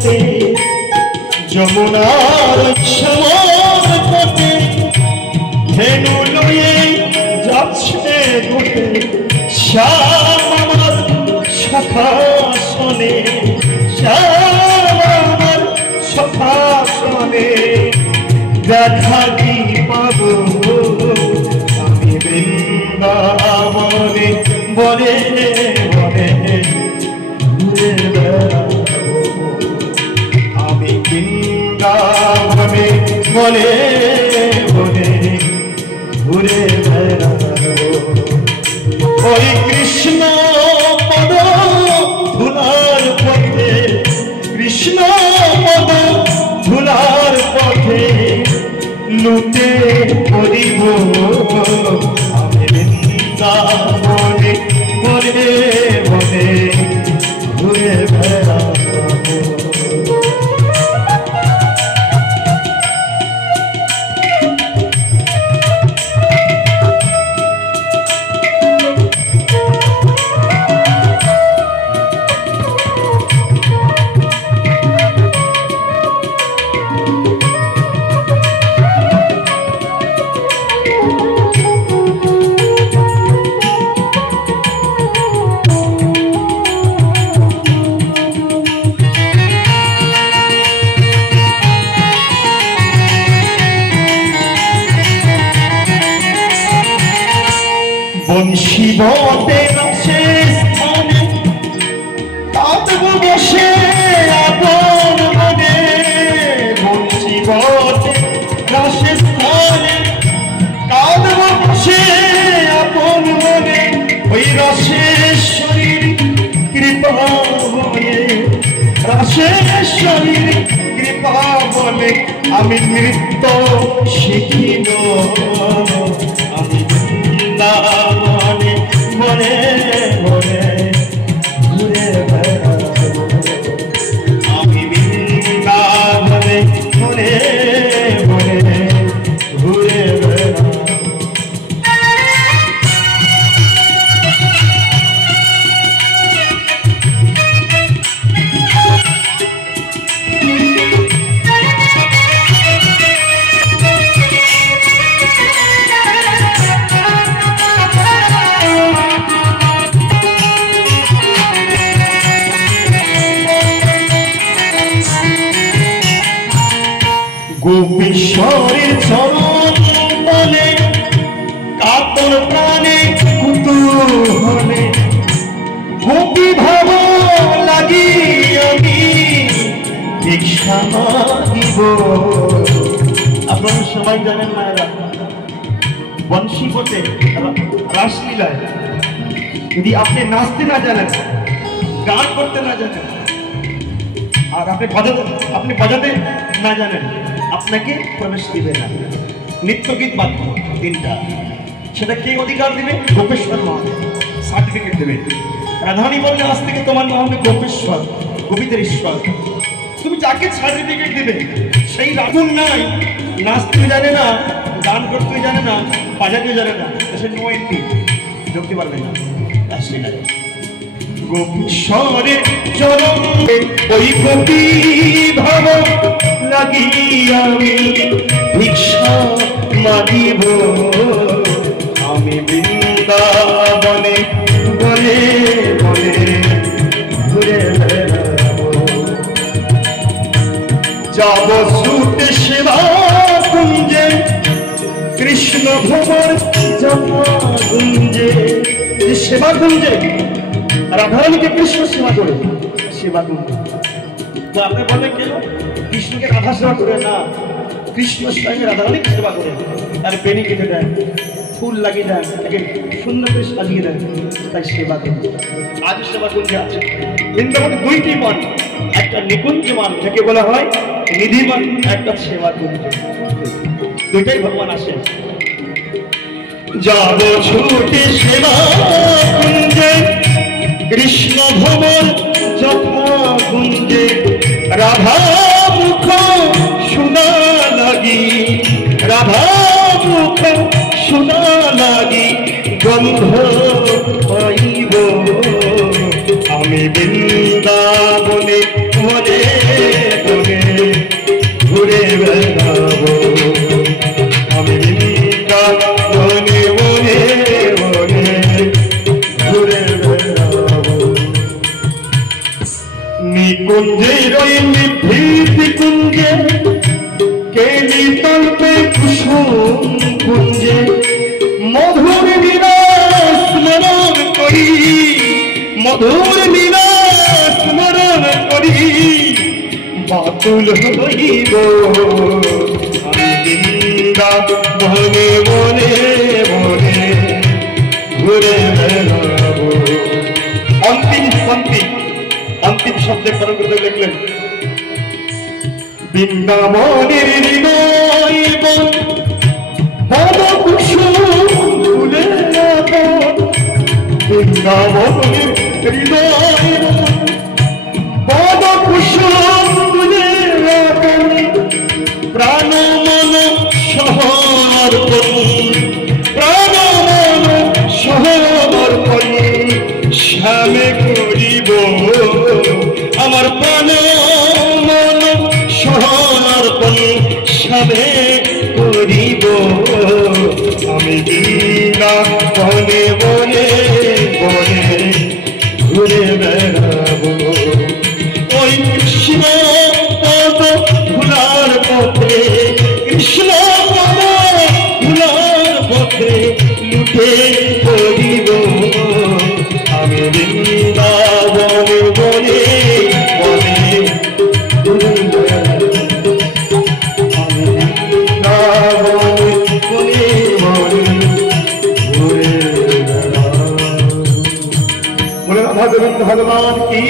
পথে যমুনার শ্যামল পথে ধেনু লয়ে যাচ্ছে ঘটে শ্যাম আমার সখা শোনে, শ্যাম আমার সখা শোনে। দেখা কি পাবো আমি বৃন্দাবনে বলে বলে ঘুরে বেড়াবো, আমি বৃন্দাবনে বলে বলে ঘুরে বেড়াবো। ওই কৃষ্ণ পদ ধুলার পথে, কৃষ্ণ পদ ধুলার পথে লুটে পড়িব আমি বৃন্দাবনে বলে বলে ঘুরে বেড়াবো। বংশী বটে রসে স্থানে কাঁদব বসে আপন মনে, বংশী বটে রসে স্থানে কাঁদব বসে আপন মনে। ওই রসেশ্বরীর কৃপা বলে, রসেশ্বরীর কৃপা বলে আমি নৃত্য শিখিব, আমি বৃন্দাবনে বলে বলে ঘুরে বেড়াবো, আমি বৃন্দাবনে বলে বলে ঘুরে বেড়াবো। গোপীশ্বরের চরণ বলে কাতর প্রাণে কুতূহলে গোপী ভাব লাগি আমি ভিক্ষা মাগিব। আপনারা সবাই জানেন মায়েরা, বংশী বটে রাসলীলায় যদি আপনি নাচতে না জানেন, গান করতে না জানেন, আর আপনি বাজাতে না জানেন, আপনাকে প্রবেশ দিবে না। নৃত্য গীত বাদ্য তিনটা, সেটা কে অধিকার দিবে? গোপেশ্বর মহাদেব সার্টিফিকেট দেবে। রাধারানী বললে আজ থেকে তোমার নাম হবে গোপেশ্বর, গোপীদের ঈশ্বর। তুমি যাকে সার্টিফিকেট দিবে সেই রাগুন নাই, নাচতে জানে না, গান করতে জানে না, বাজাতে জানে না, সে নো এন্ট্রি, ঢুকতে পারবে না। গোপীশ্বরের চরণে ওই গোপী ভাব লাগি আমি ভিক্ষা মাগিব, আমি বৃন্দাবনে বলে বলে ঘুরে বেড়াবো। যাব ছুটে সেবা কুঞ্জে, কৃষ্ণ ভ্রমর জপা কুঞ্জে, সেবা কুঞ্জে রাধারানীকে কৃষ্ণ সেবা করে সেবা কুঞ্জে। তো আপনি বলেন কেন কৃষ্ণকে রাধা সেবা করে না, কৃষ্ণ স্বয়ং রাধারানীকে সেবা করে, তার বেনি কেটে দেন, ফুল লাগিয়ে দেন, তাকে সুন্দর করে সাজিয়ে দেন, তাই সেবা কুঞ্জ। আজ সেবা কুঞ্জে আছে বৃন্দাবনে দুইটি মান, একটা নিকুঞ্জ মান যাকে বলা হয় নিধিমান, একটা সেবা কুঞ্জ, দুইটাই ভগবান আসেন। যাব ছুটে সেবা কুঞ্জে, কৃষ্ণ ভ্রমর যথা কুঞ্জে, রাধা মুখ শোনা লাগি, রাধা মুখ শোনা লাগি, গন্ধ পাইব আমি বৃন্দাবনে বলে কুঞ্জে রইলি ভীতি কুঞ্জে কেলি তল্পে কুসুম কুঞ্জে মধুর বিনাশ স্মরণ করি মধুর বিনাশ স্মরণ করি বাতুল হইব আমি বৃন্দা বনে বনে বনে ঘুরে বেড়াবো। অন্তিম পন্থী अंतिम शब्द करण करते लिखलें बृंदावनेर हृदय बन पद कुसुम फुलेर बन बृंदावनेर हृदय बन पद कुसुम फुलेर बन प्राण मन समर्पण प्राण मन समर्पण श्यामे करिब আমার প্রাণ মন সমর্পণ সবে করিব আমি বৃন্দা বনে বনে বনে ঘুরে বেড়াবো। ওই কৃষ্ণ পদ ভুলার পথে কৃষ্ণ পদ ভুলার পথে লুটে করিব আমি বৃন্দা বনে বনে भगवान की